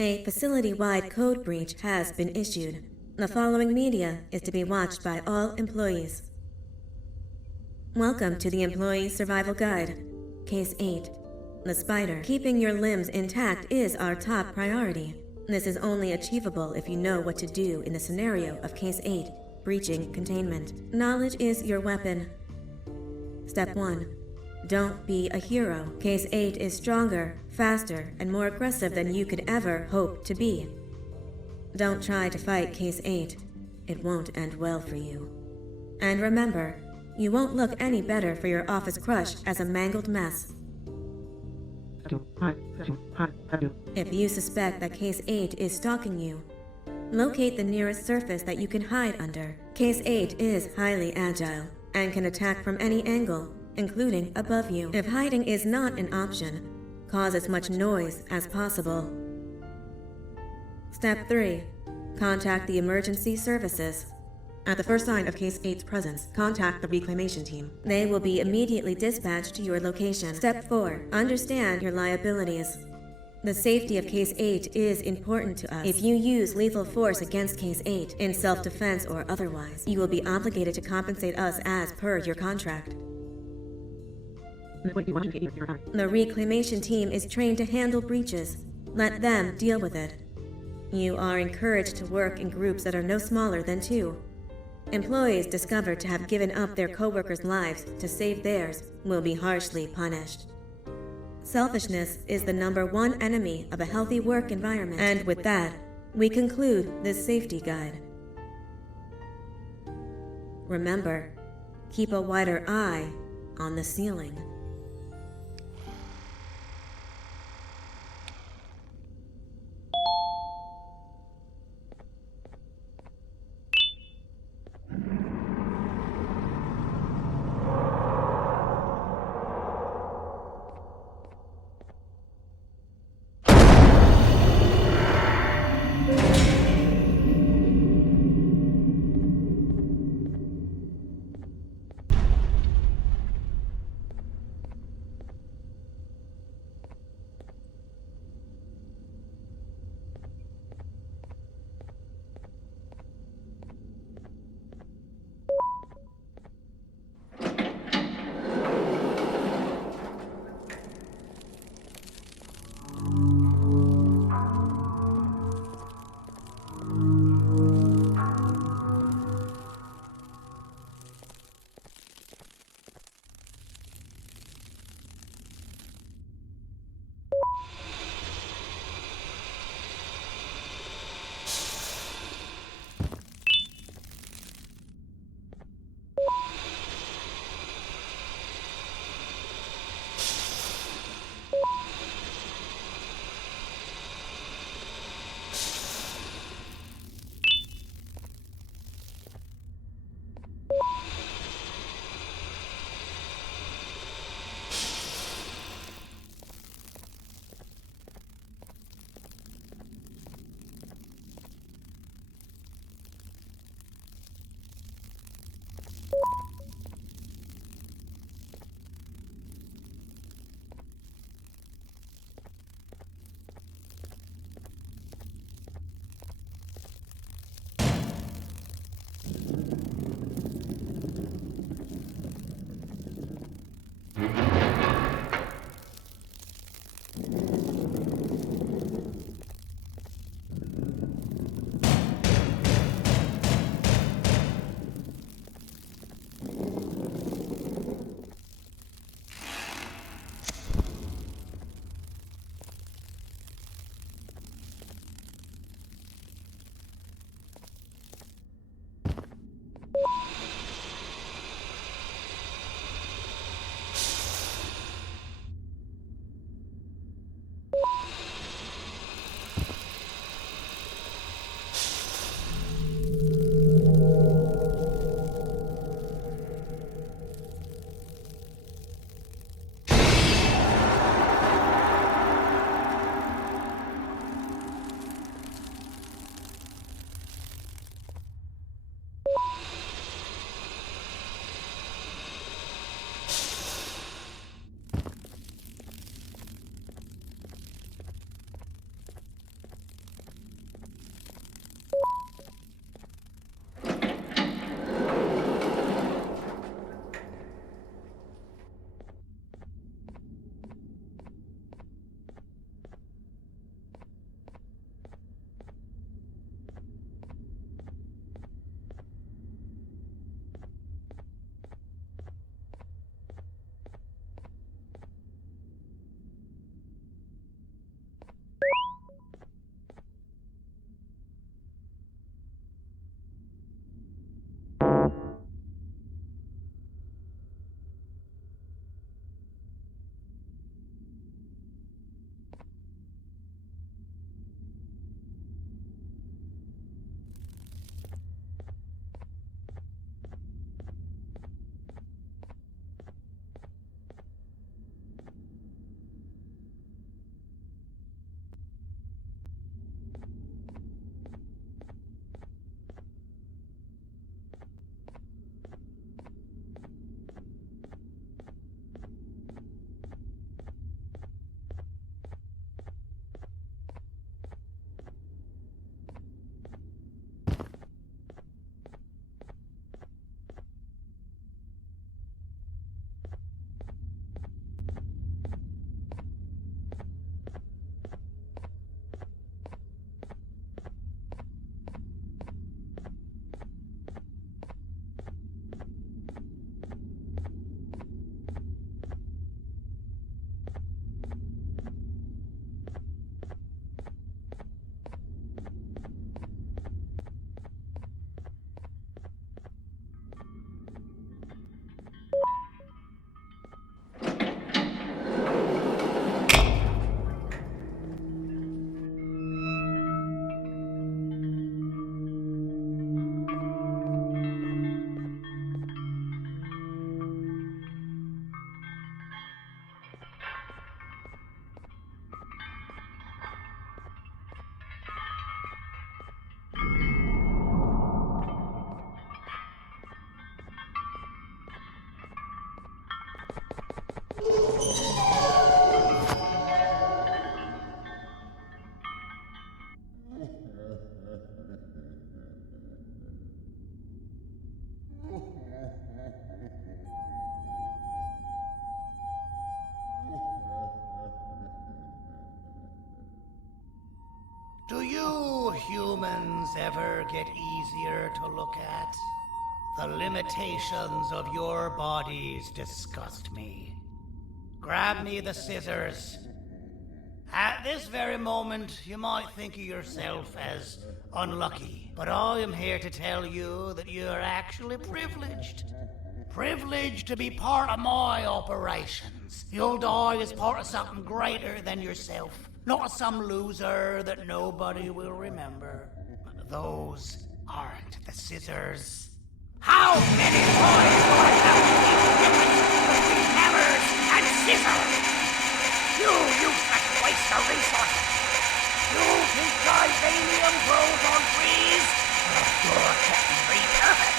A facility-wide code breach has been issued. The following media is to be watched by all employees. Welcome to the Employee Survival Guide. Case 8. The spider. Keeping your limbs intact is our top priority. This is only achievable if you know what to do in the scenario of Case 8, breaching containment. Knowledge is your weapon. Step 1. Don't be a hero. Case 8 is stronger, faster, and more aggressive than you could ever hope to be. Don't try to fight Case 8. It won't end well for you. And remember, you won't look any better for your office crush as a mangled mess. If you suspect that Case 8 is stalking you, locate the nearest surface that you can hide under. Case 8 is highly agile and can attack from any angle, including above you. If hiding is not an option, cause as much noise as possible. Step 3. Contact the emergency services. At the first sign of Case 8's presence, contact the reclamation team. They will be immediately dispatched to your location. Step 4. Understand your liabilities. The safety of Case 8 is important to us. If you use lethal force against Case 8, in self-defense or otherwise, you will be obligated to compensate us as per your contract. The reclamation team is trained to handle breaches. Let them deal with it. You are encouraged to work in groups that are no smaller than 2. Employees discovered to have given up their coworkers' lives to save theirs will be harshly punished. Selfishness is the #1 enemy of a healthy work environment. And with that, we conclude this safety guide. Remember, keep a wider eye on the ceiling. humans ever get easier to look at? The limitations of your bodies disgust me. Grab me the scissors. At this very moment, you might think of yourself as unlucky, but I am here to tell you that you are actually privileged. Privileged to be part of my operations. You'll die as part of something greater than yourself, not as some loser that nobody will remember. Those aren't the scissors. How many times do I have to teach the difference between hammers and scissors? You useless waste of resources! You think titanium grows on trees? You're getting repurposed!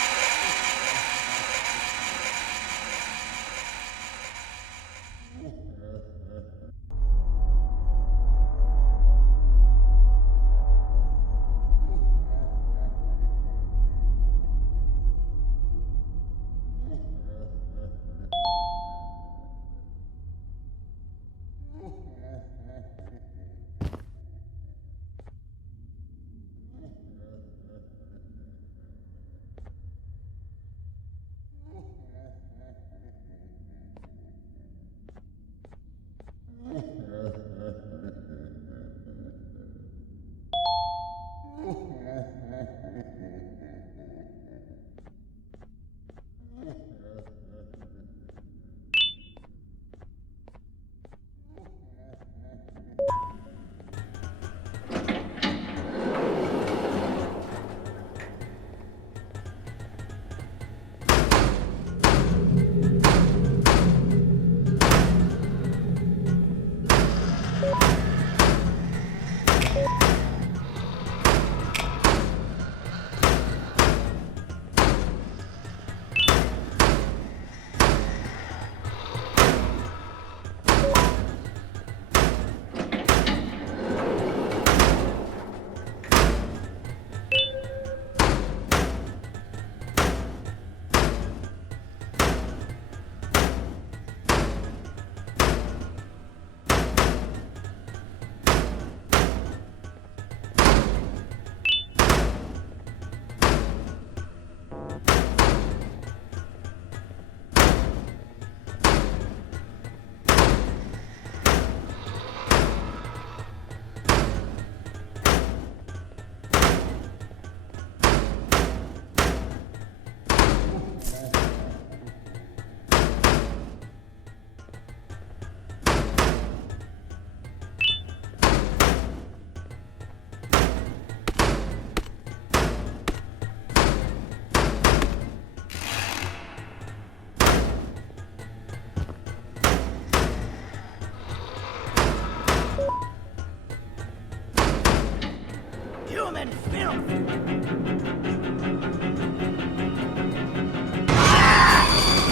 Human filth!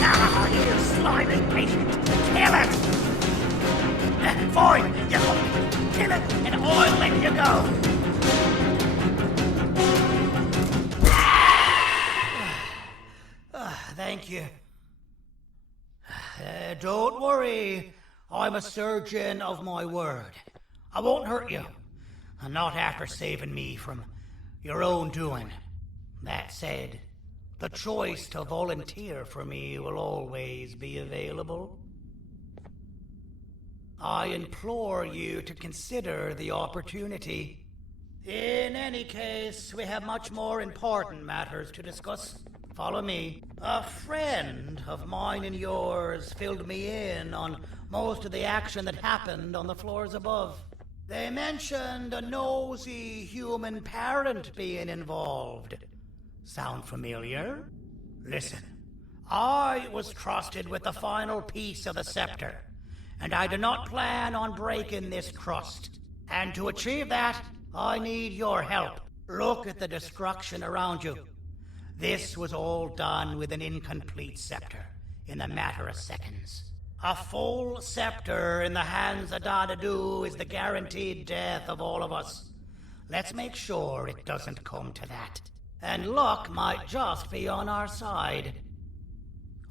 Now, you slimy patient! Kill it! Fine, you kill it, and I'll let you go! Thank you. Don't worry. I'm a surgeon of my word. I won't hurt you. Not after saving me from your own doing. That said, the choice to volunteer for me will always be available. I implore you to consider the opportunity. In any case, we have much more important matters to discuss. Follow me. A friend of mine and yours filled me in on most of the action that happened on the floors above. They mentioned a nosy human parent being involved. Sound familiar? Listen, I was trusted with the final piece of the scepter, and I do not plan on breaking this trust. And to achieve that, I need your help. Look at the destruction around you. This was all done with an incomplete scepter in a matter of seconds. A full scepter in the hands of TODO is the guaranteed death of all of us. Let's make sure it doesn't come to that. And luck might just be on our side.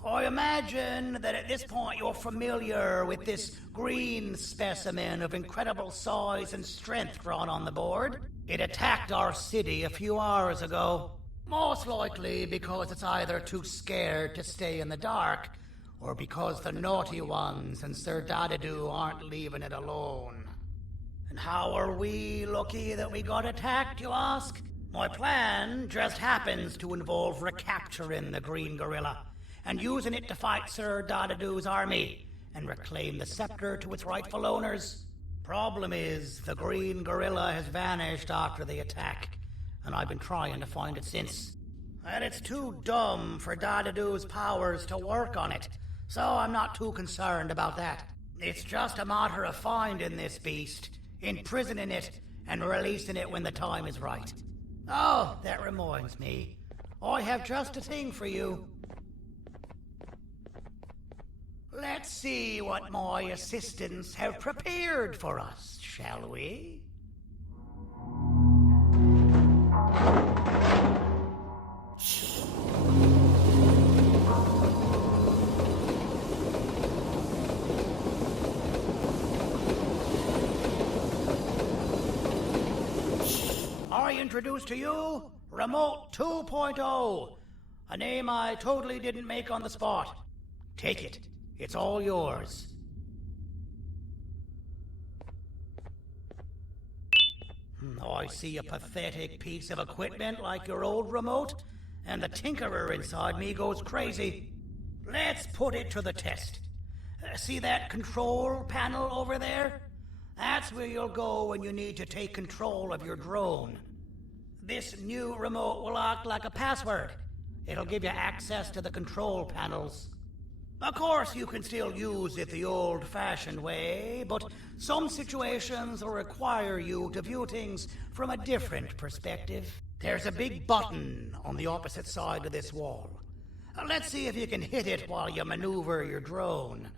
I imagine that at this point you're familiar with this green specimen of incredible size and strength drawn on the board. It attacked our city a few hours ago. Most likely because it's either too scared to stay in the dark, or because the naughty ones and Sir Dadadoo aren't leaving it alone. And how are we lucky that we got attacked, you ask? My plan just happens to involve recapturing the green gorilla and using it to fight Sir Dadadoo's army and reclaim the scepter to its rightful owners. Problem is, the green gorilla has vanished after the attack, and I've been trying to find it since. And it's too dumb for Dadadoo's powers to work on it, so I'm not too concerned about that. It's just a matter of finding this beast, imprisoning it, and releasing it when the time is right. Oh, that reminds me. I have just a thing for you. Let's see what my assistants have prepared for us, shall we? I introduce to you Remote 2.0, a name I totally didn't make on the spot. Take it. It's all yours. I see a pathetic piece of equipment like your old remote, and the tinkerer inside me goes crazy. Let's put it to the test. See that control panel over there? That's where you'll go when you need to take control of your drone. This new remote will act like a password. It'll give you access to the control panels. Of course, you can still use it the old-fashioned way, but some situations will require you to view things from a different perspective. There's a big button on the opposite side of this wall. Let's see if you can hit it while you maneuver your drone.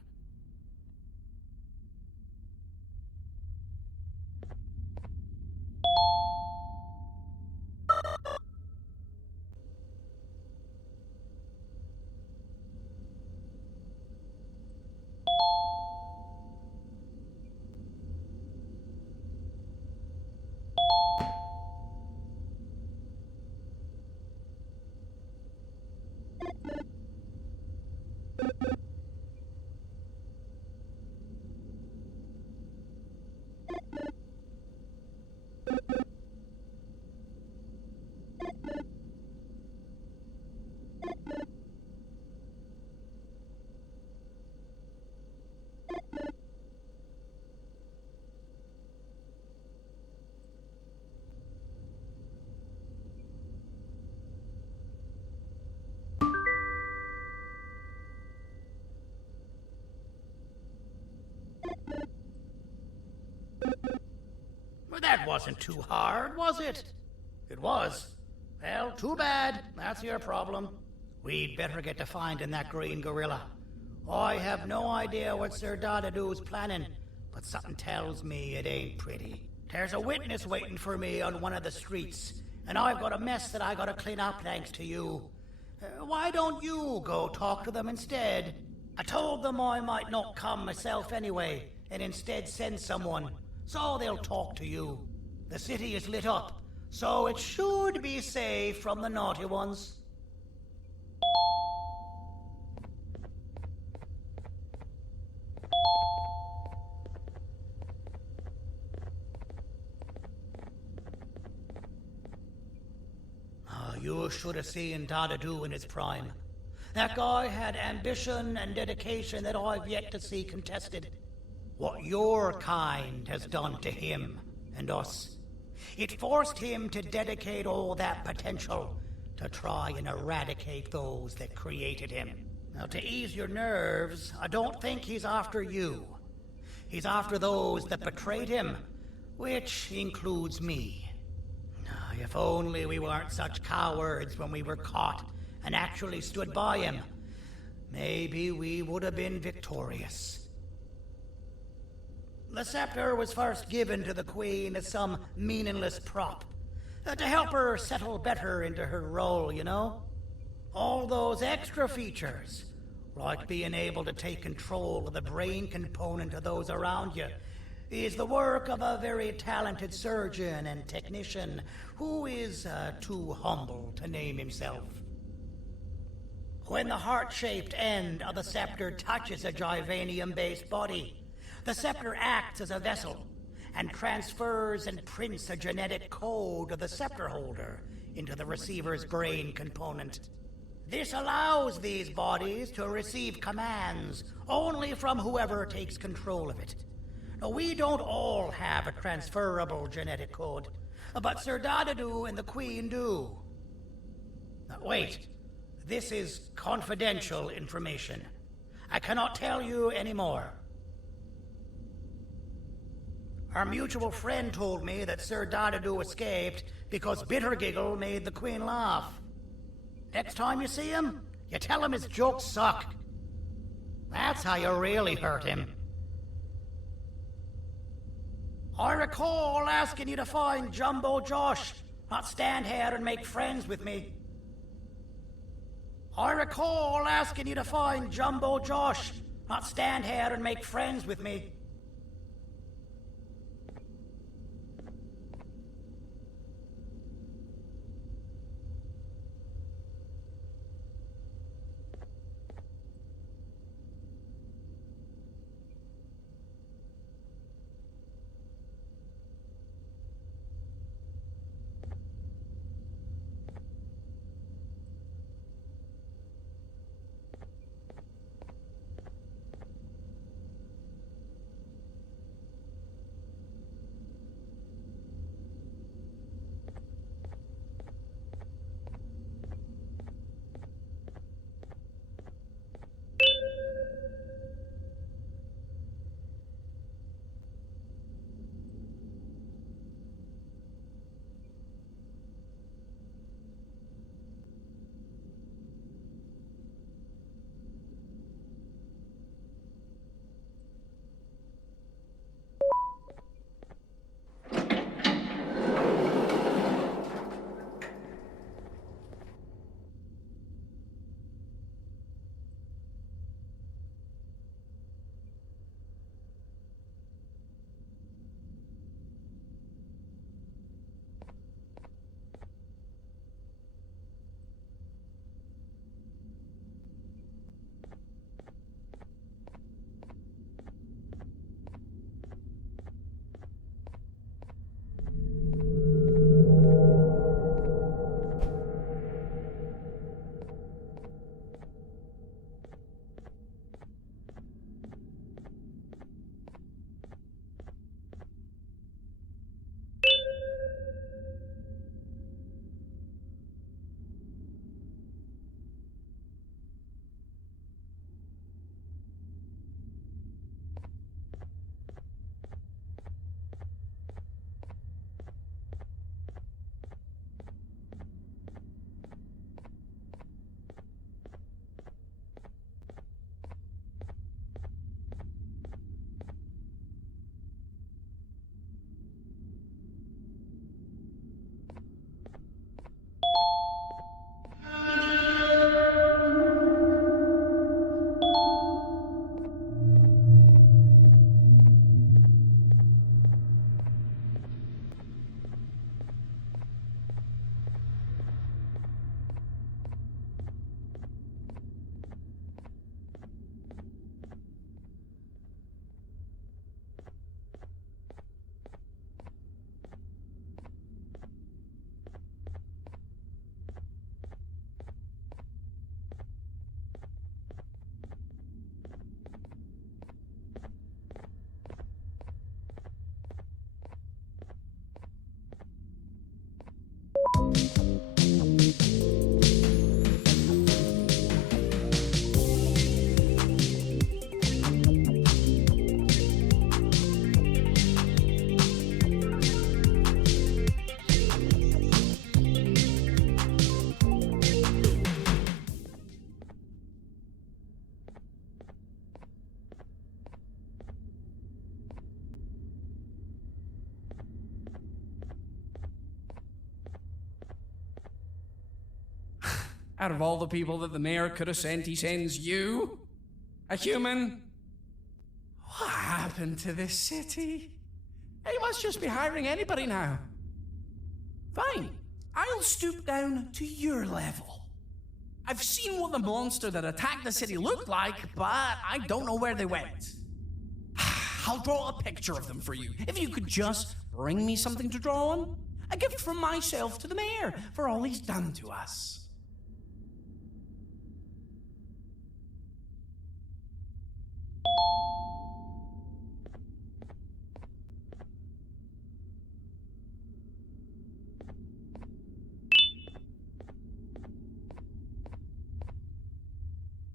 Well, that wasn't too hard, was it? It was. Well, too bad. That's your problem. We'd better get to finding that green gorilla. I have no idea what Sir Dadadoo's planning, but something tells me it ain't pretty. There's a witness waiting for me on one of the streets, and I've got a mess that I gotta clean up thanks to you. Why don't you go talk to them instead? I told them I might not come myself anyway, and instead send someone, so they'll talk to you. The city is lit up, so it should be safe from the naughty ones. You should have seen Dadadoo in his prime. That guy had ambition and dedication that I've yet to see contested. What your kind has done to him and us. It forced him to dedicate all that potential to try and eradicate those that created him. Now, to ease your nerves, I don't think he's after you. He's after those that betrayed him, which includes me. If only we weren't such cowards when we were caught and actually stood by him, maybe we would have been victorious. The scepter was first given to the Queen as some meaningless prop, to help her settle better into her role, you know? All those extra features, like being able to take control of the brain component of those around you, is the work of a very talented surgeon and technician who is too humble to name himself. When the heart-shaped end of the scepter touches a Givanium-based body, the scepter acts as a vessel and transfers and prints a genetic code of the scepter holder into the receiver's brain component. This allows these bodies to receive commands only from whoever takes control of it. Now, we don't all have a transferable genetic code, but Sir Dadadu and the Queen do. Now, wait. This is confidential information. I cannot tell you any more. Our mutual friend told me that Sir Dadadu escaped because Bittergiggle made the Queen laugh. Next time you see him, you tell him his jokes suck. That's how you really hurt him. I recall asking you to find Jumbo Josh, not stand here and make friends with me. I recall asking you to find Jumbo Josh, not stand here and make friends with me. Out of all the people that the mayor could have sent, he sends you? A human? What happened to this city? He must just be hiring anybody now. Fine, I'll stoop down to your level. I've seen what the monster that attacked the city looked like, but I don't know where they went. I'll draw a picture of them for you, if you could just bring me something to draw on. A gift from myself to the mayor for all he's done to us.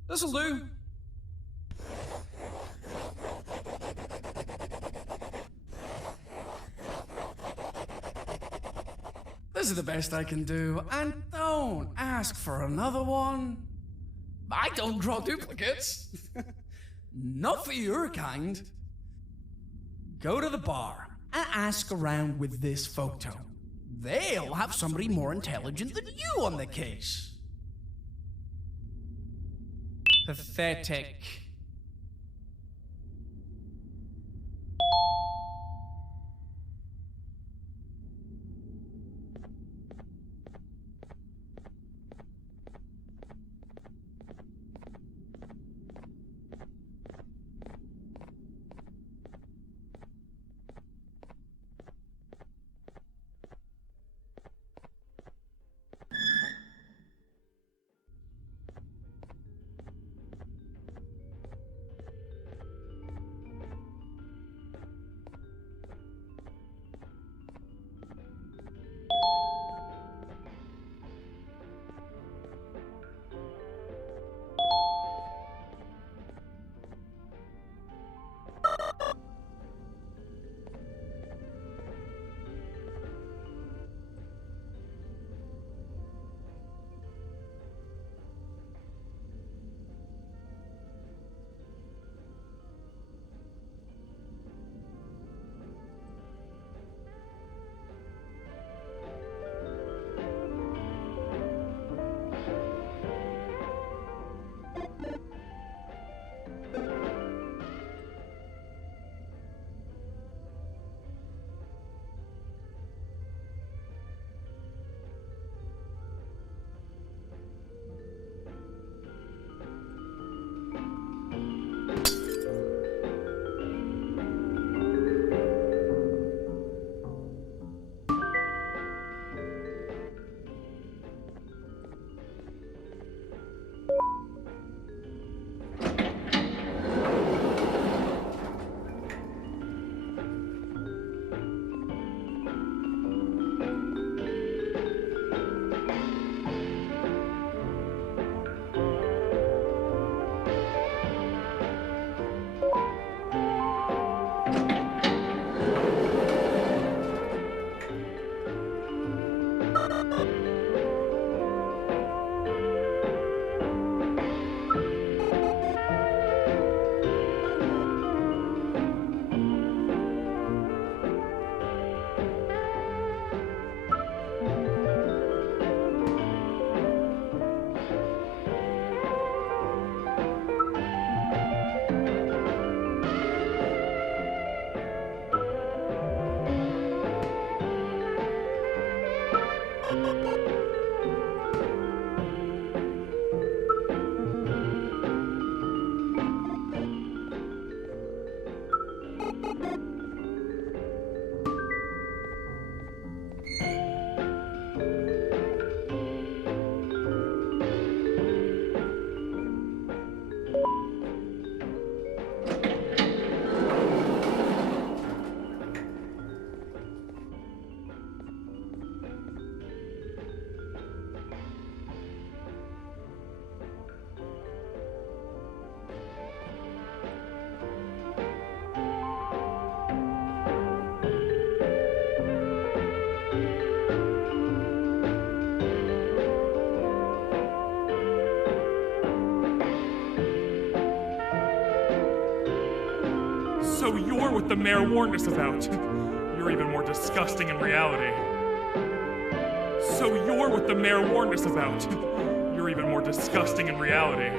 This'll do. This is the best I can do, and don't ask for another one. I don't draw duplicates. Not for your kind. Go to the bar and ask around with this photo. They'll have somebody more intelligent than you on the case. Pathetic. So you're what the mayor warned us about. You're even more disgusting in reality. So you're what the mayor warned us about. You're even more disgusting in reality.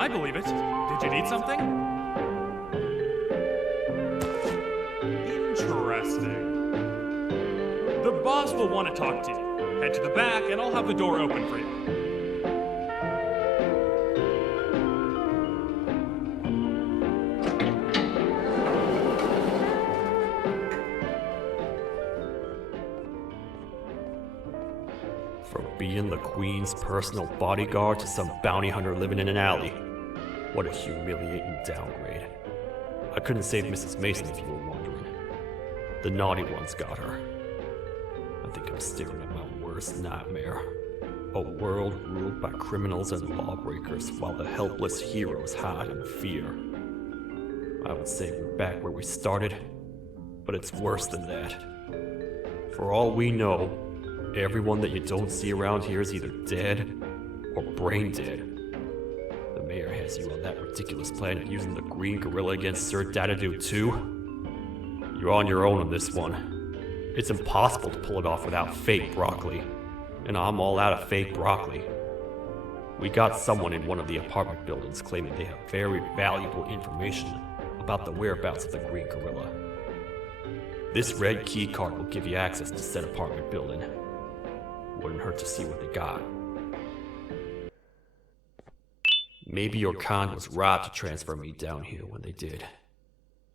I believe it. Did you need something? Interesting. The boss will want to talk to you. Head to the back and I'll have the door open for you. From being the Queen's personal bodyguard to some bounty hunter living in an alley. What a humiliating downgrade. I couldn't save Mrs. Mason if you were wondering. The naughty ones got her. I think I'm staring at my worst nightmare. A world ruled by criminals and lawbreakers while the helpless heroes hide in fear. I would say we're back where we started, but it's worse than that. For all we know, everyone that you don't see around here is either dead or brain dead. The mayor has you on that ridiculous planet using the green gorilla against Sir Dadadoo too. You're on your own on this one. It's impossible to pull it off without fake broccoli. And I'm all out of fake broccoli. We got someone in one of the apartment buildings claiming they have very valuable information about the whereabouts of the green gorilla. This red key card will give you access to said apartment building. Wouldn't hurt to see what they got. Maybe your kind was right to transfer me down here when they did.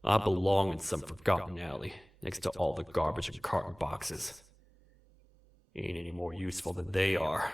I belong in some forgotten alley, next to all the garbage and carton boxes. Ain't any more useful than they are.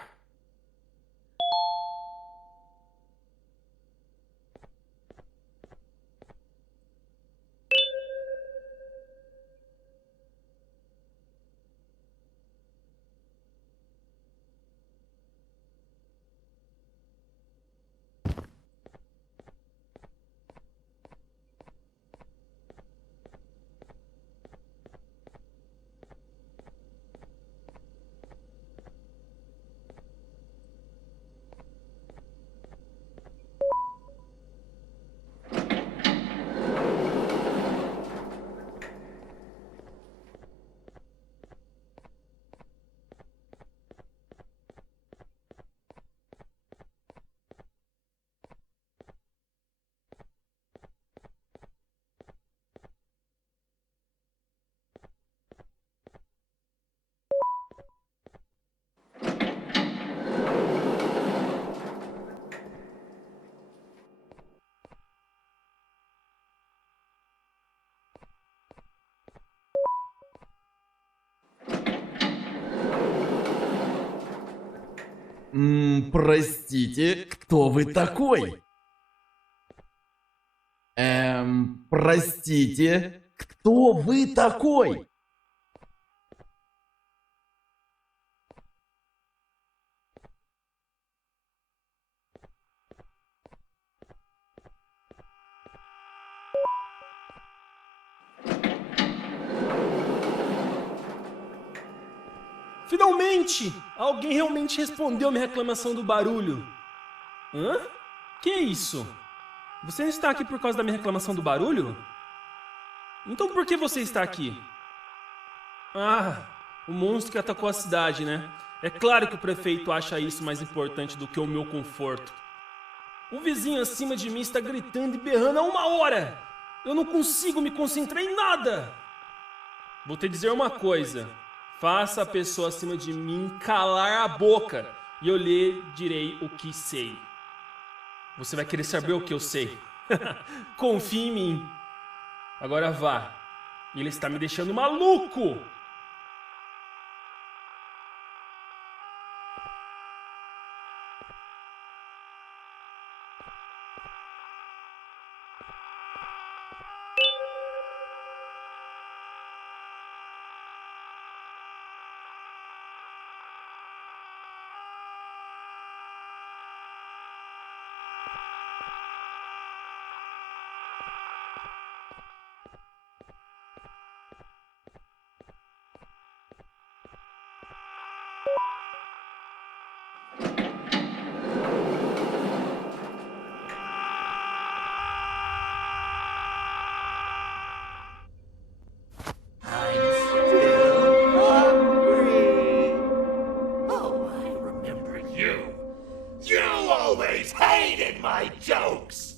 Простите, кто вы такой? Простите, кто вы такой? Finalmente! Alguém realmente respondeu minha reclamação do barulho. Hã? Que isso? Você está aqui por causa da minha reclamação do barulho? Então por que você está aqui? Ah, o monstro que atacou a cidade, né? É claro que o prefeito acha isso mais importante do que o meu conforto. O vizinho acima de mim está gritando e berrando há 1 hora! Eu não consigo me concentrar em nada! Vou te dizer uma coisa. Faça a pessoa acima de mim calar a boca e eu lhe direi o que sei. Você vai querer saber o que eu sei. Confie em mim. Agora vá. Ele está me deixando maluco! always hated my jokes!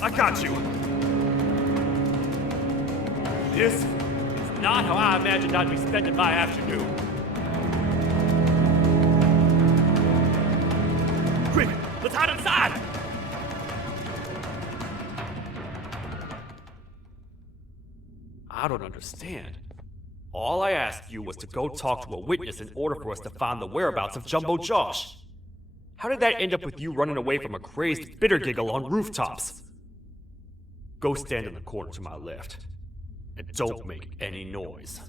I got you! This is not how I imagined I'd be spending my afternoon. Quick, let's hide inside! I don't understand. All I asked you was to go talk to a witness in order for us to find the whereabouts of Jumbo Josh. How did that end up with you running away from a crazed bitter giggle on rooftops? Go stand in the corner to my left, and don't make any noise.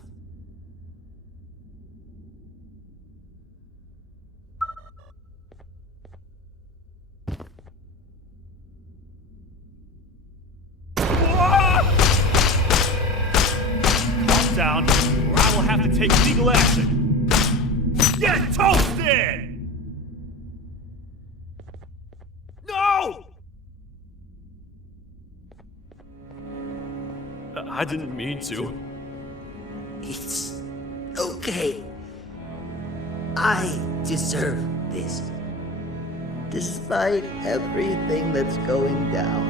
Calm down, or I will have to take legal action. Get toasted! No! I didn't mean to. It's okay. I deserve this. Despite everything that's going down,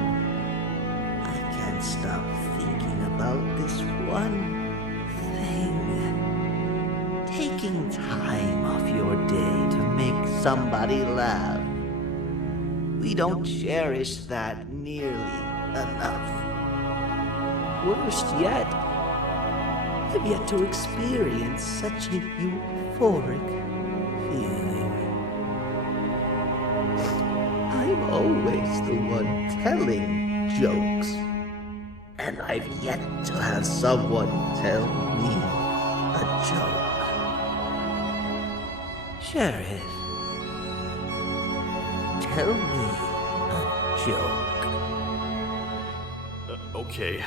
I can't stop thinking about this one thing. Taking time off your day to make somebody laugh. We don't cherish that nearly enough. Worst yet, I've yet to experience such a euphoric feeling. I'm always the one telling jokes, and I've yet to have someone tell me a joke. Sheriff, tell me a joke. Okay,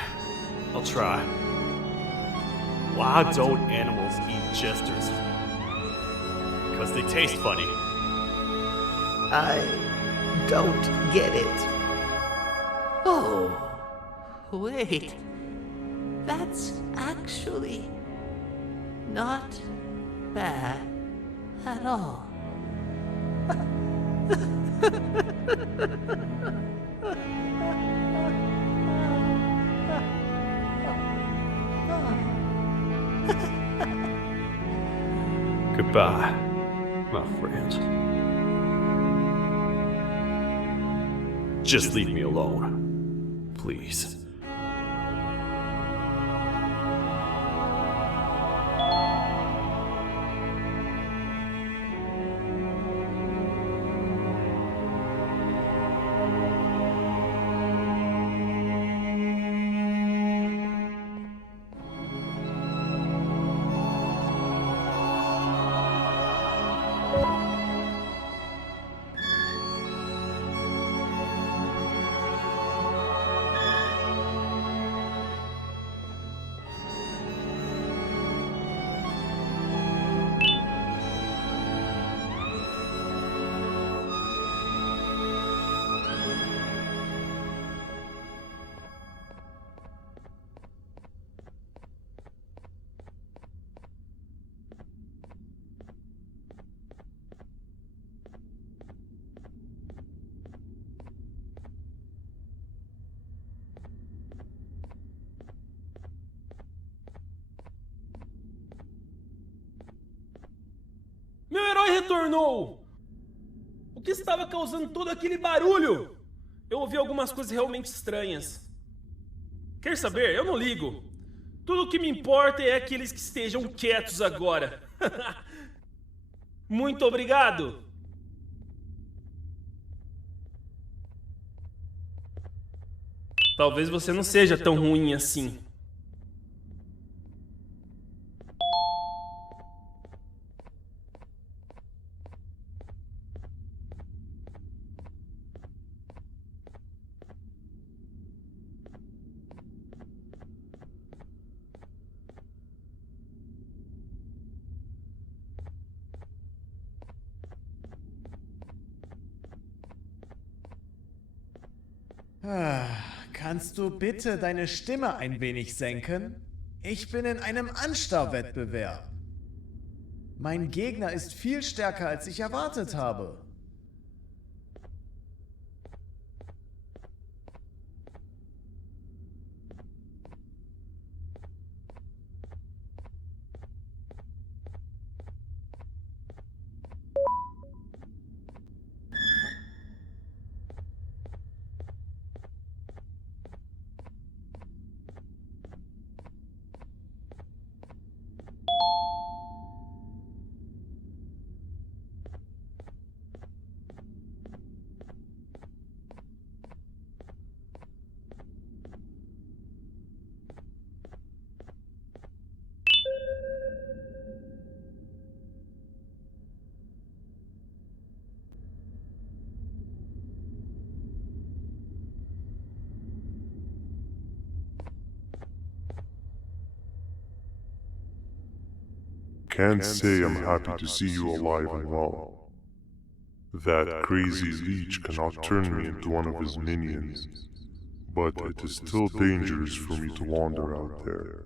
I'll try. Why don't animals eat jesters? Because they taste funny. I don't get it. Oh, wait. That's actually not bad at all. Goodbye, my friend. Just leave me alone, please. Meu herói retornou! O que estava causando todo aquele barulho? Eu ouvi algumas coisas realmente estranhas. Quer saber? Eu não ligo. Tudo o que me importa é aqueles que estejam quietos agora. Muito obrigado! Talvez você não seja tão ruim assim. Kannst du bitte deine Stimme ein wenig senken? Ich bin in einem Anstarrwettbewerb. Mein Gegner ist viel stärker, als ich erwartet habe. Can't say I'm happy to see you alive and well. That crazy leech cannot turn me into one of his minions, but it is still dangerous for me to wander out there.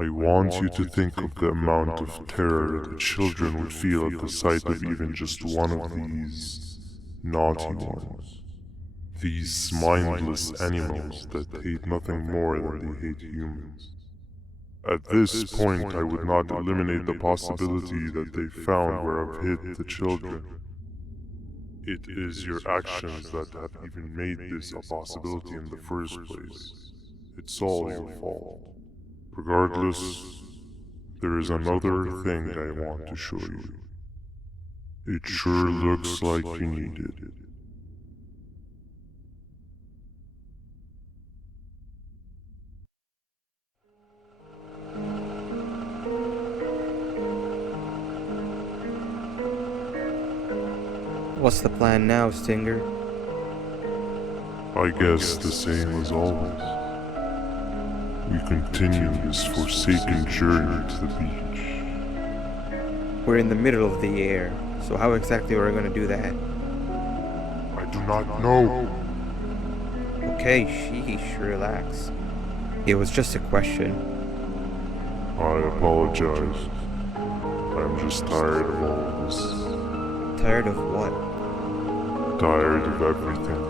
I want you to think of the amount of terror the children would feel at the sight of even just one of these naughty ones. These mindless animals that hate nothing more than they hate humans. At this point, I would not eliminate the possibility that they found where I've hid the children. It is your actions that have even made this a possibility in the first place. It's all your fault. Regardless, there is another thing I want to show you. It sure looks like you need it. What's the plan now, Stinger? I guess the same as always. We continue this forsaken journey to the beach. We're in the middle of the air, so how exactly are we going to do that? I do not know. Okay, sheesh, relax. It was just a question. I apologize. I'm just tired of all of this. Tired of what? Tired of everything.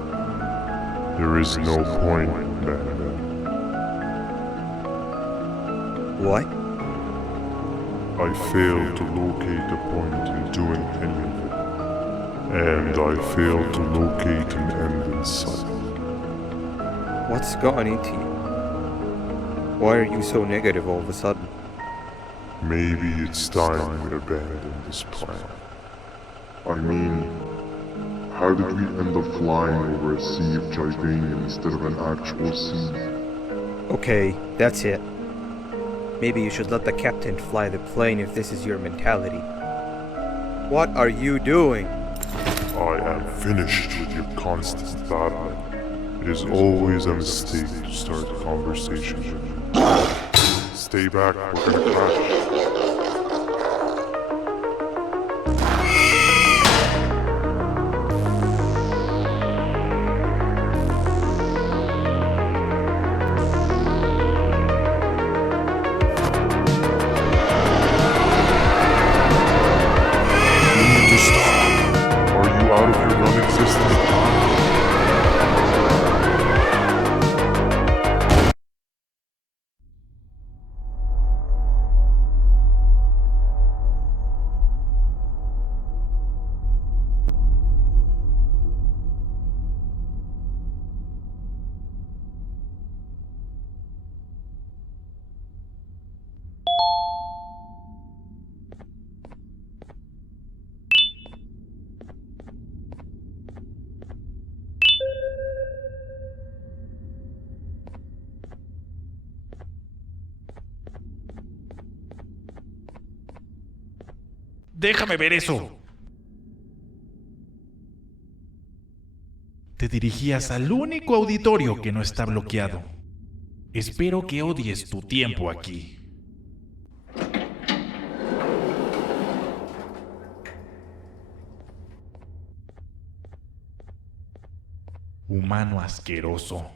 There is no point, Ban Ban. What? I failed to locate a point in doing any of it. And I failed to locate an end in sight. What's gotten into you? Why are you so negative all of a sudden? Maybe it's time we abandon this plan. I mean, how did we end up flying over a sea of Jardín instead of an actual sea? Okay, that's it. Maybe you should let the captain fly the plane if this is your mentality. What are you doing? I am finished with your constant battling. It is always a mistake to start a conversation with you. Stay back, we're gonna crash. Déjame ver eso. Te dirigías al único auditorio que no está bloqueado. Espero que odies tu tiempo aquí. humano asqueroso.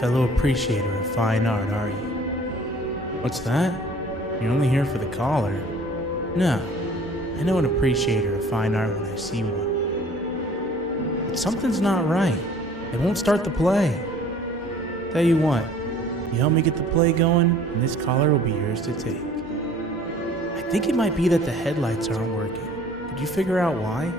Fellow appreciator of fine art, are you? What's that? You're only here for the collar? No, I know an appreciator of fine art when I see one. But something's not right. They won't start the play. Tell you what, you help me get the play going, and this collar will be yours to take. I think it might be that the headlights aren't working. Could you figure out why?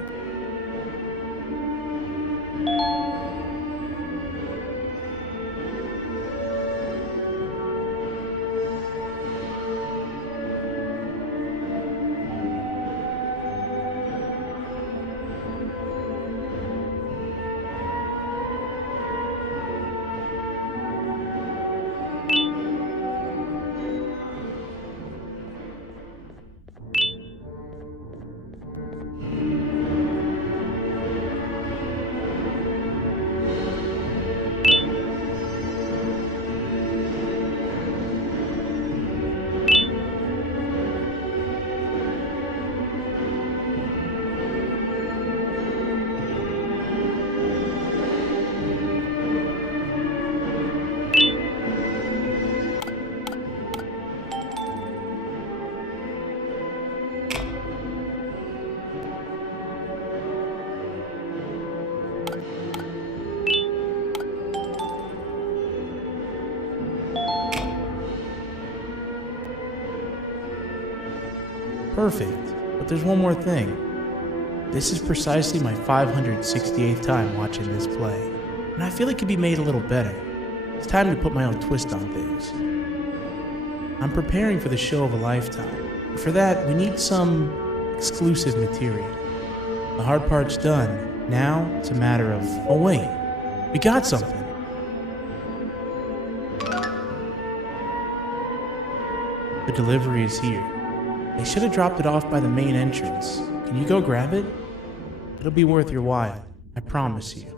Perfect, but there's one more thing. This is precisely my 568th time watching this play, and I feel it could be made a little better. It's time to put my own twist on things. I'm preparing for the show of a lifetime, and for that we need some exclusive material. The hard part's done. Now it's a matter of, oh wait, we got something. The delivery is here. They should have dropped it off by the main entrance. Can you go grab it? It'll be worth your while, I promise you.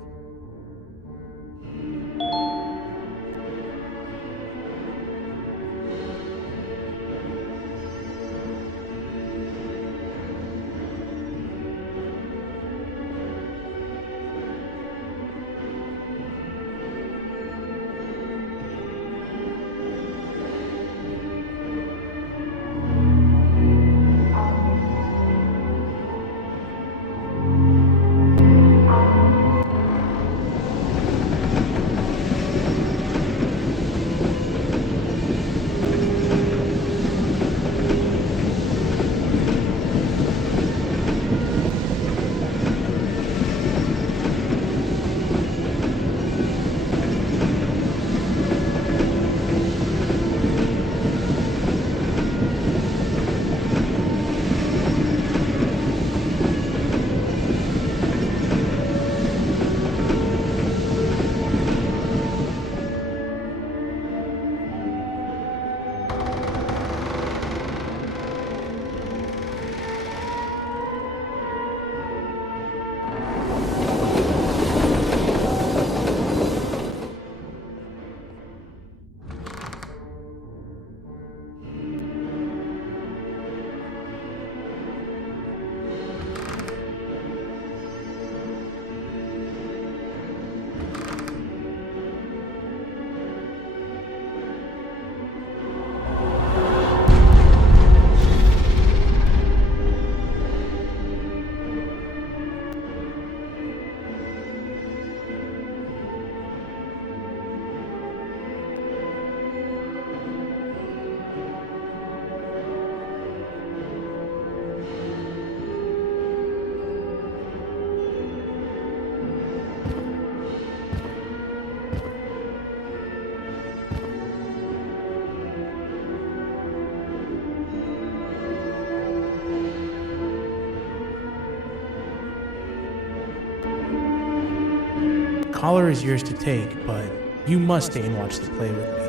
collar is yours to take, but you must stay and watch the play with me.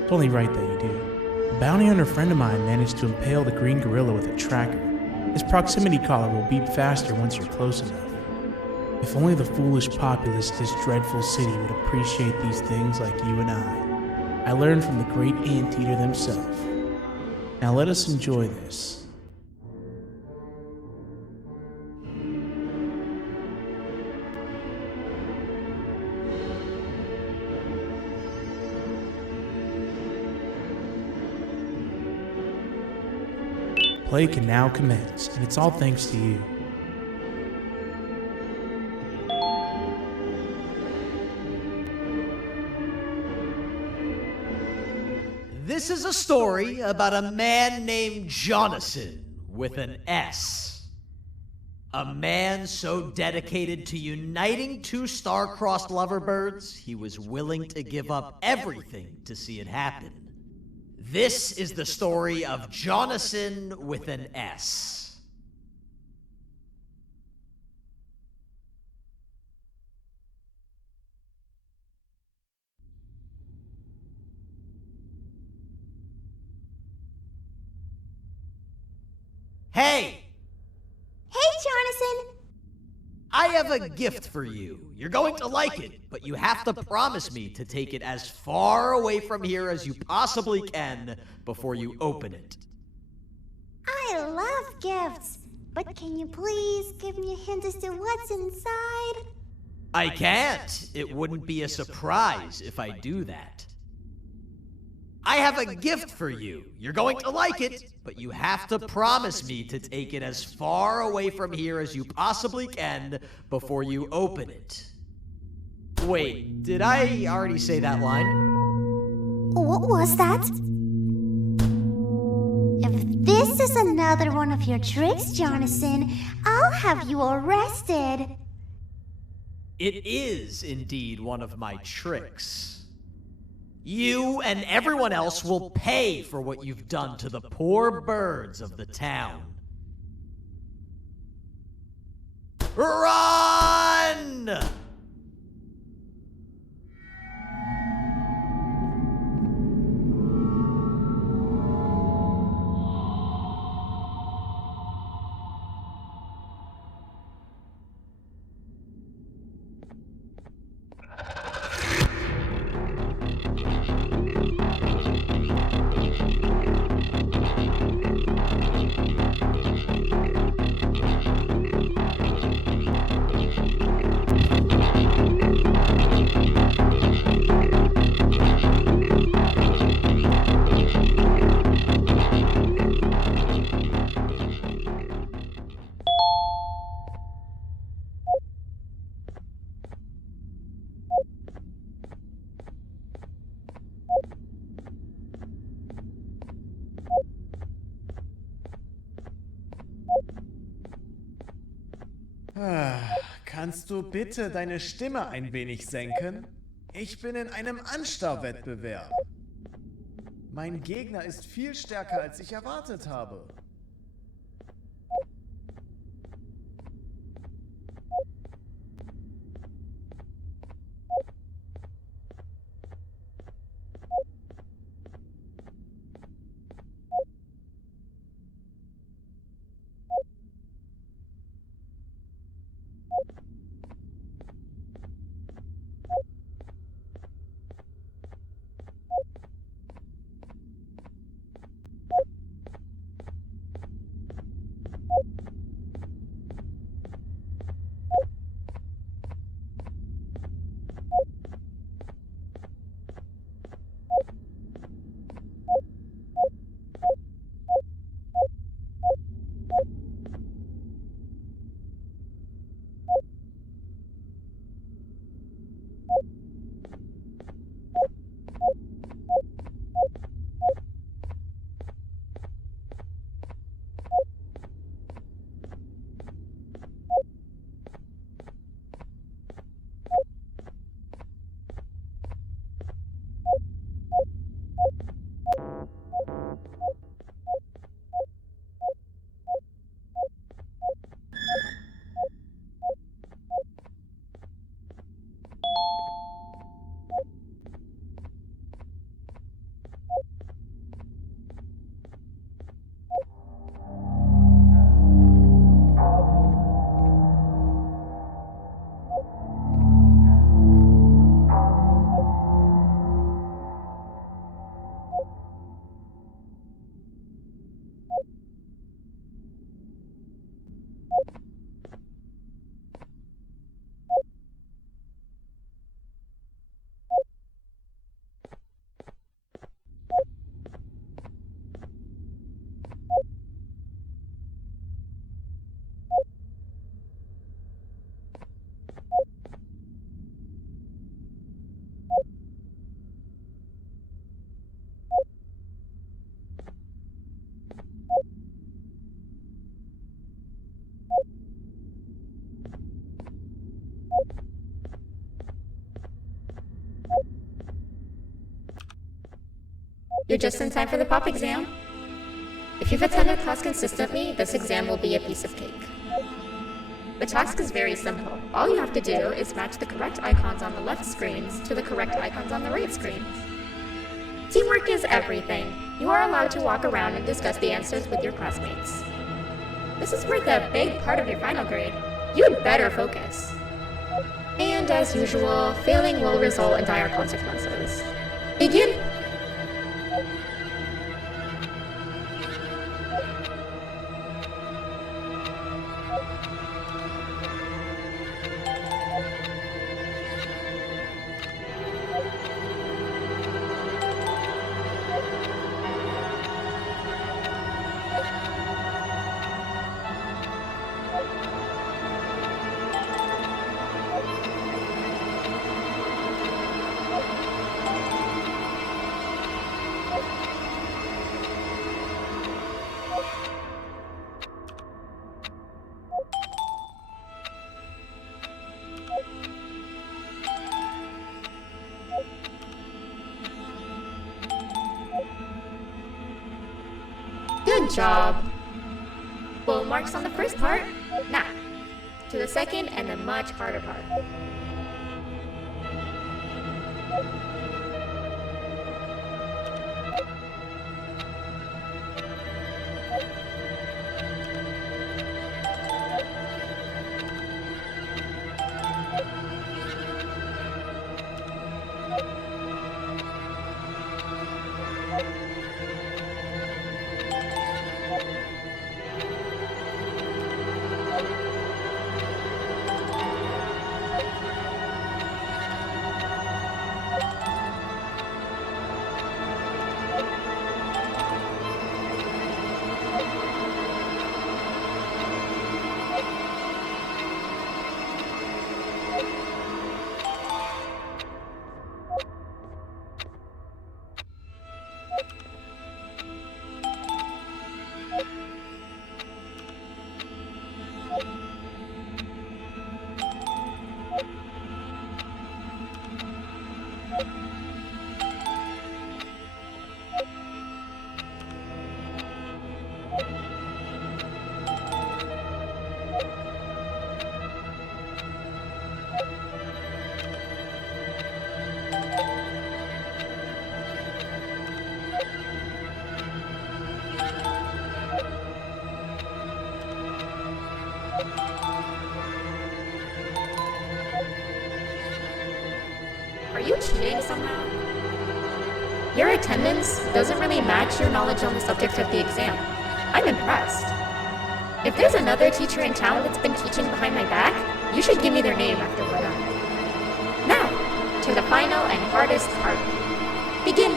It's only right that you do. A bounty hunter friend of mine managed to impale the green gorilla with a tracker. His proximity collar will beep faster once you're close enough. If only the foolish populace of this dreadful city would appreciate these things like you and I learned from the great anteater themselves. Now let us enjoy this. Play can now commence, and it's all thanks to you. This is a story about a man named Jonathan with an S. A man so dedicated to uniting two star-crossed loverbirds, he was willing to give up everything to see it happen. This is the story of Jonathan with an S. Hey! Hey, Jonathan! I have a gift for you. You're going to like it, but you have to promise me to take it as far away from here as you possibly can before you open it. I love gifts, but can you please give me a hint as to what's inside? I can't. It wouldn't be a surprise if I do that. I have a gift for you. You're going to like it, but you have to promise me to take it as far away from here as you possibly can before you open it. Wait, did I already say that line? What was that? If this is another one of your tricks, Jonathan, I'll have you arrested. It is indeed one of my tricks. You and everyone else will pay for what you've done to the poor birds of the town. Run! Kannst du bitte deine Stimme ein wenig senken? Ich bin in einem Anstarrwettbewerb. Mein Gegner ist viel stärker, als ich erwartet habe. You're just in time for the pop exam. If you've attended class consistently, this exam will be a piece of cake. The task is very simple. All you have to do is match the correct icons on the left screens to the correct icons on the right screens. Teamwork is everything. You are allowed to walk around and discuss the answers with your classmates. This is worth a big part of your final grade. You'd better focus. And as usual, failing will result in dire consequences. Begin! Good job. Full marks on the first part. Now, to the second and the much harder part. Are you cheating somehow? Your attendance doesn't really match your knowledge on the subject of the exam. I'm impressed. If there's another teacher in town that's been teaching behind my back, you should give me their name after we're done. Now, to the final and hardest part. Begin!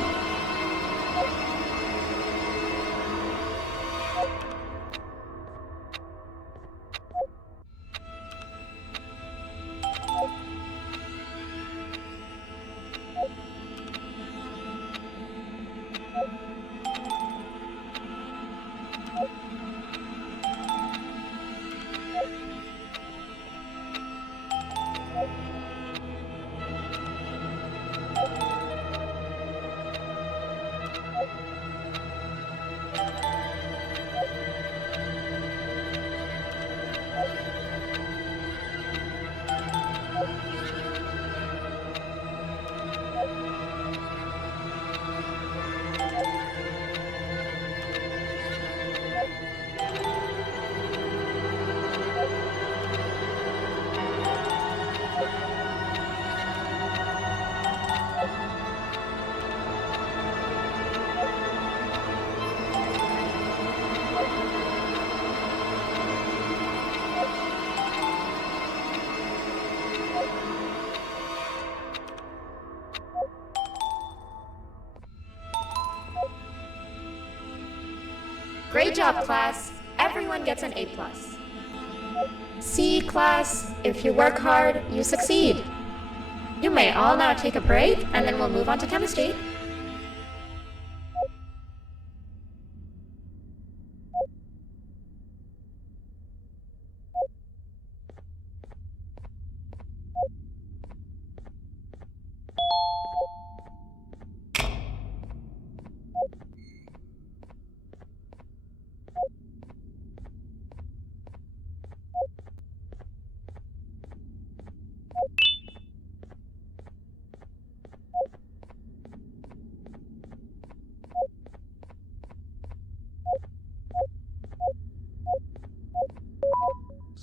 Great job, class. Everyone gets an A+. See, class, if you work hard, you succeed. You may all now take a break, and then we'll move on to chemistry.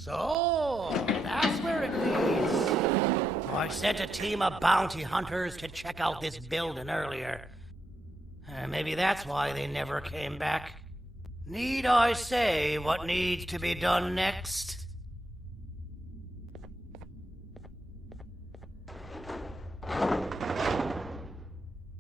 So, that's where it leads. I sent a team of bounty hunters to check out this building earlier. Maybe that's why they never came back. Need I say what needs to be done next?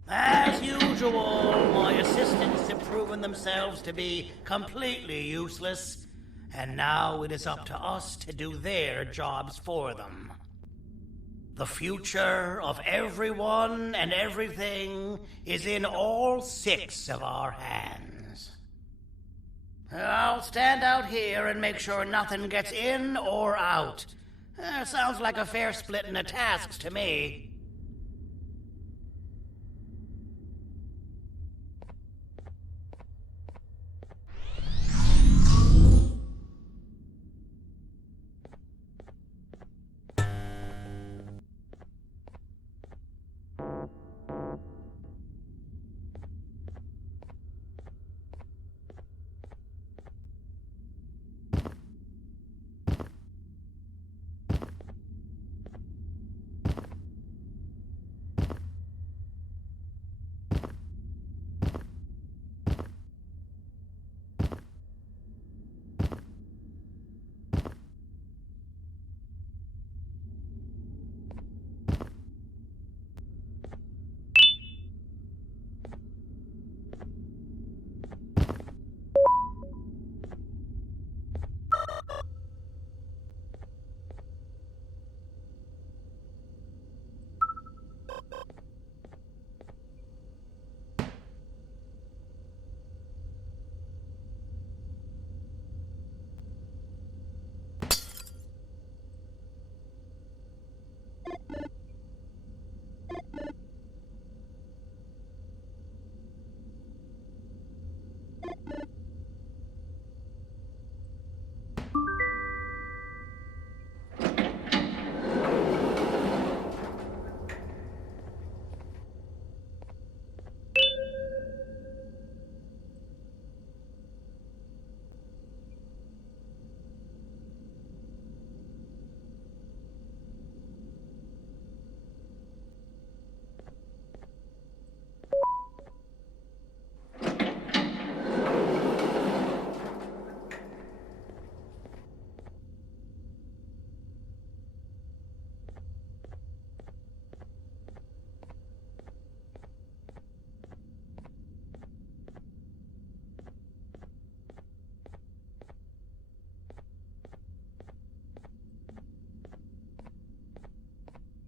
As usual, my assistants have proven themselves to be completely useless, and now it is up to us to do their jobs for them. The future of everyone and everything is in all 6 of our hands. I'll stand out here and make sure nothing gets in or out. Sounds like a fair splitting of tasks to me.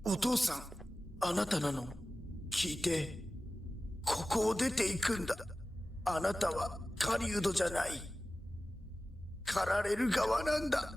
お父さん、あなたなの？聞いて、ここを出ていくんだ。あなたは狩人じゃない。狩られる側なんだ。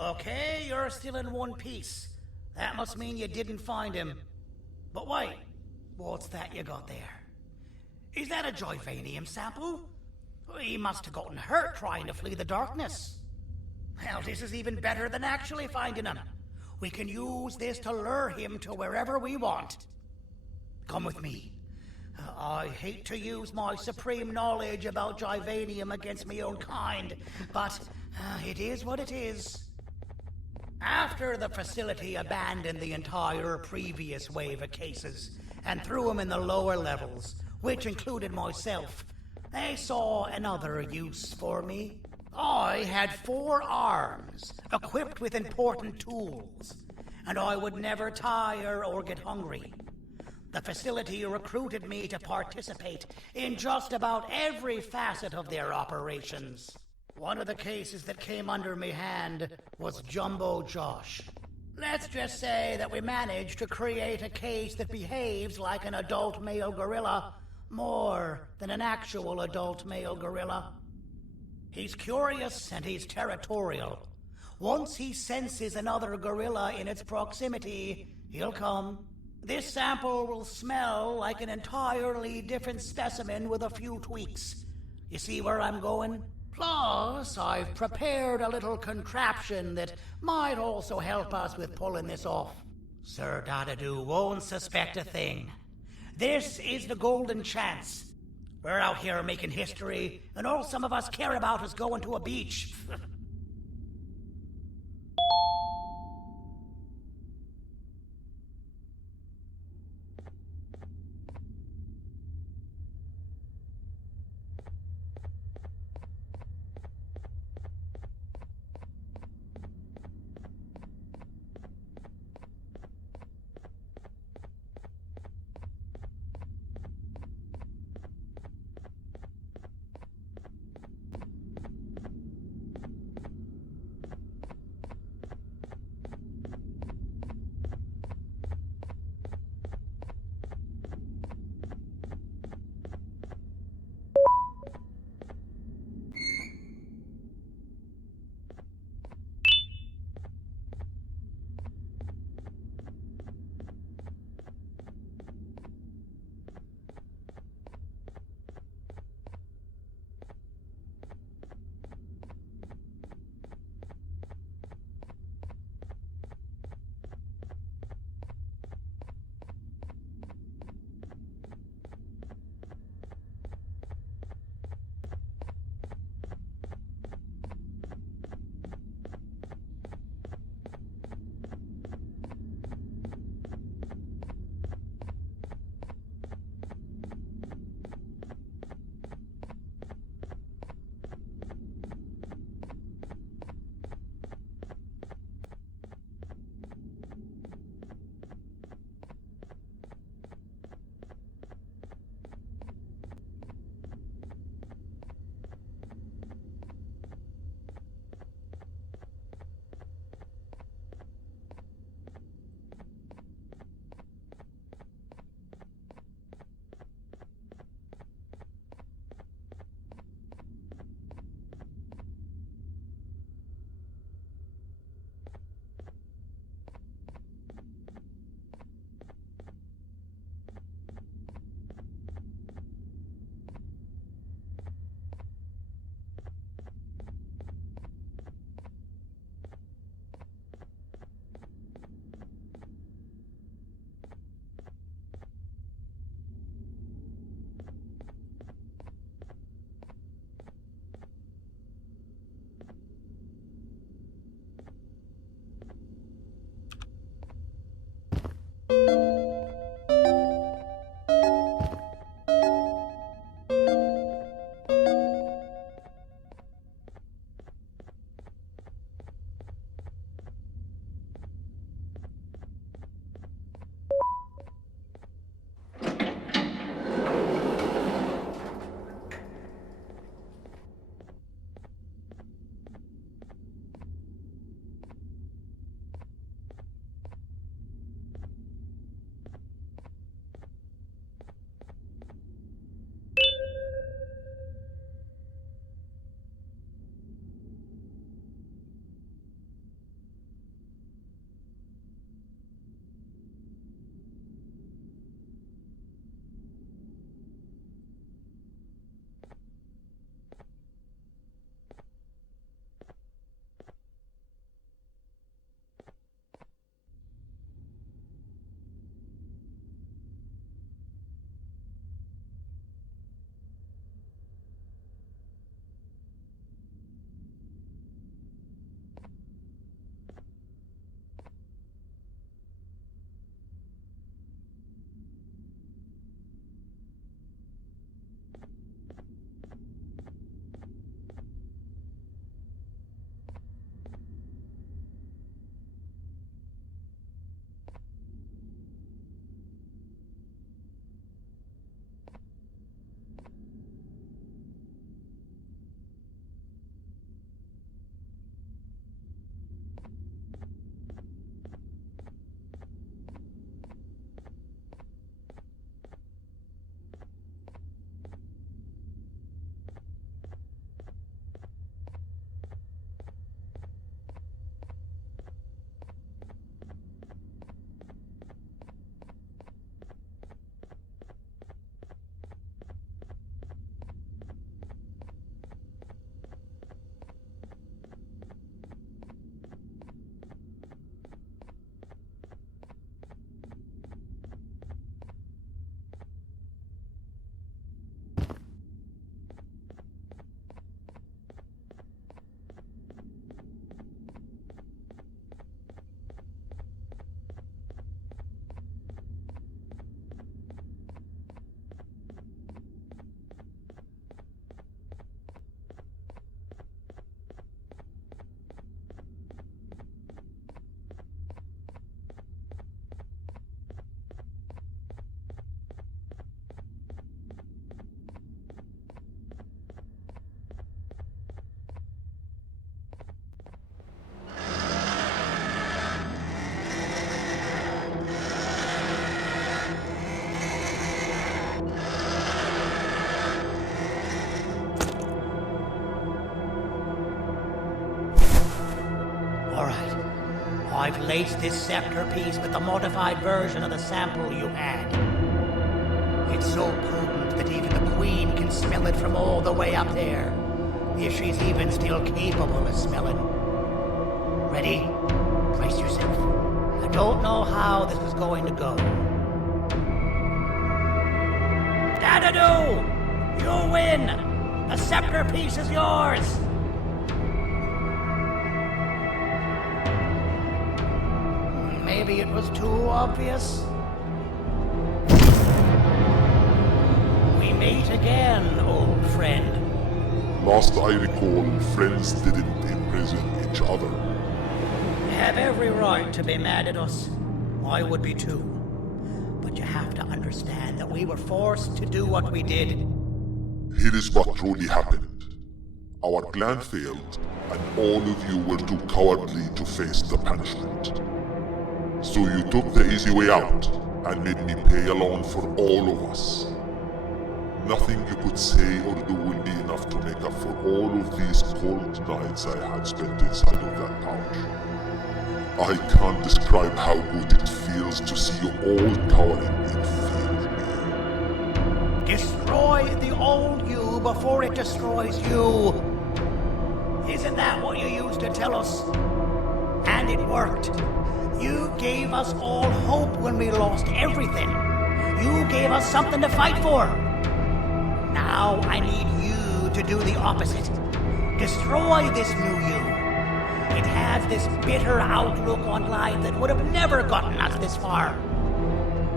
Okay, you're still in one piece. That must mean you didn't find him. But wait, what's that you got there? Is that a Joyvanium sample? He must have gotten hurt trying to flee the darkness. Well, this is even better than actually finding him. We can use this to lure him to wherever we want. Come with me. I hate to use my supreme knowledge about Joyvanium against my own kind, but it is what it is. After the facility abandoned the entire previous wave of cases and threw them in the lower levels, which included myself, they saw another use for me. I had 4 arms, equipped with important tools, and I would never tire or get hungry. The facility recruited me to participate in just about every facet of their operations. One of the cases that came under me hand was Jumbo Josh. Let's just say that we managed to create a case that behaves like an adult male gorilla, more than an actual adult male gorilla. He's curious and he's territorial. Once he senses another gorilla in its proximity, he'll come. This sample will smell like an entirely different specimen with a few tweaks. You see where I'm going? Plus, I've prepared a little contraption that might also help us with pulling this off. Sir Dadadoo won't suspect a thing. This is the golden chance. We're out here making history, and all some of us care about is going to a beach. I've laced this scepter piece with the modified version of the sample you had. It's so potent that even the Queen can smell it from all the way up there, if she's even still capable of smelling. Ready? Brace yourself. I don't know how this is going to go. TODO! You win! The scepter piece is yours! Maybe it was too obvious? We meet again, old friend. Last I recall, friends didn't imprison each other. You have every right to be mad at us. I would be too. But you have to understand that we were forced to do what we did. Here is what truly happened. Our plan failed, and all of you were too cowardly to face the punishment. So you took the easy way out, and made me pay alone for all of us. Nothing you could say or do will be enough to make up for all of these cold nights I had spent inside of that pouch. I can't describe how good it feels to see you all cowering in fear of me. Destroy the old you before it destroys you. Isn't that what you used to tell us? And it worked. You gave us all hope when we lost everything. You gave us something to fight for. Now I need you to do the opposite. Destroy this new you. It has this bitter outlook on life that would have never gotten us this far.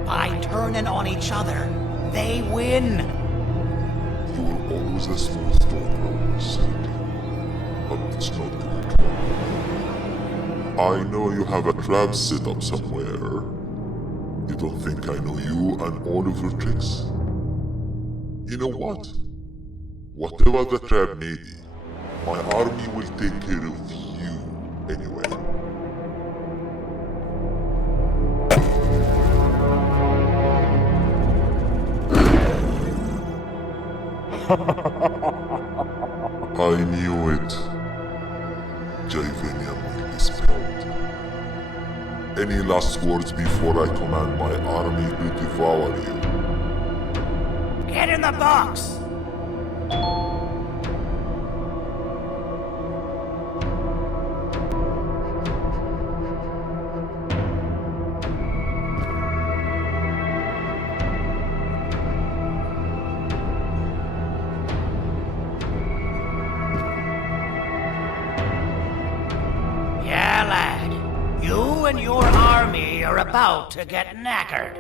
By turning on each other, they win. You were always a smooth talker, Sandy. But it's not going to work. I know you have a trap set up somewhere. You don't think I know you and all of your tricks? You know what? Whatever the trap may be, my army will take care of you anyway. I knew it. Javanium will be spelled. Any last words before I command my army to devour you? Get in the box! Yeah, lad. You and your army are about to get knackered.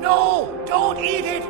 No! Don't eat it!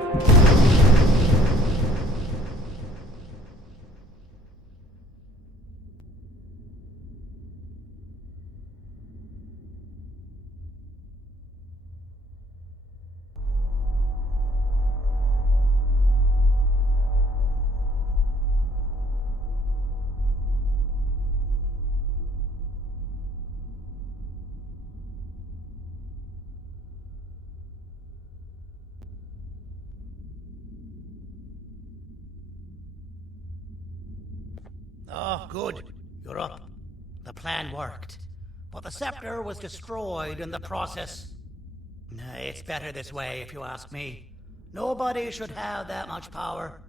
Oh, good. You're up. The plan worked. but the scepter was destroyed in the process. It's better this way, if you ask me. Nobody should have that much power.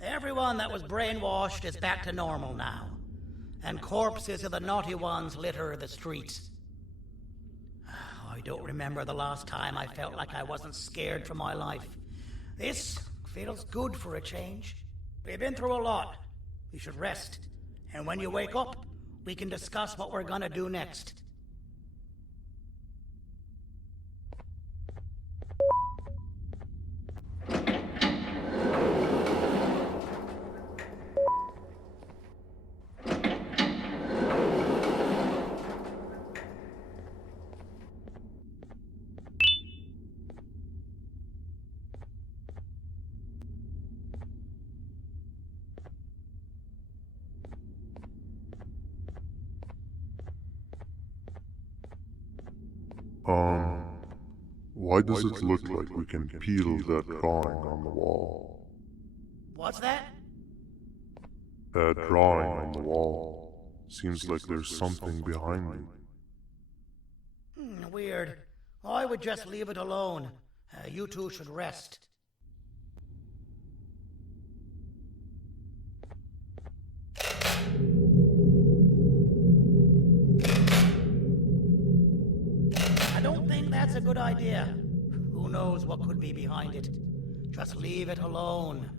Everyone that was brainwashed is back to normal now, and corpses of the naughty ones litter the streets. I don't remember the last time I felt like I wasn't scared for my life. This feels good for a change. We've been through a lot. You should rest, and when you wake up, we can discuss what we're gonna do next. Why does it look like we can peel that drawing on the wall? What's that? That drawing on the wall. Seems like there's something behind it. Weird. I would just leave it alone. You two should rest. I don't think that's a good idea. Who knows what could be behind it? Just leave it alone.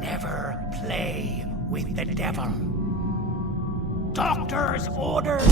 Never play with the devil. Doctor's orders!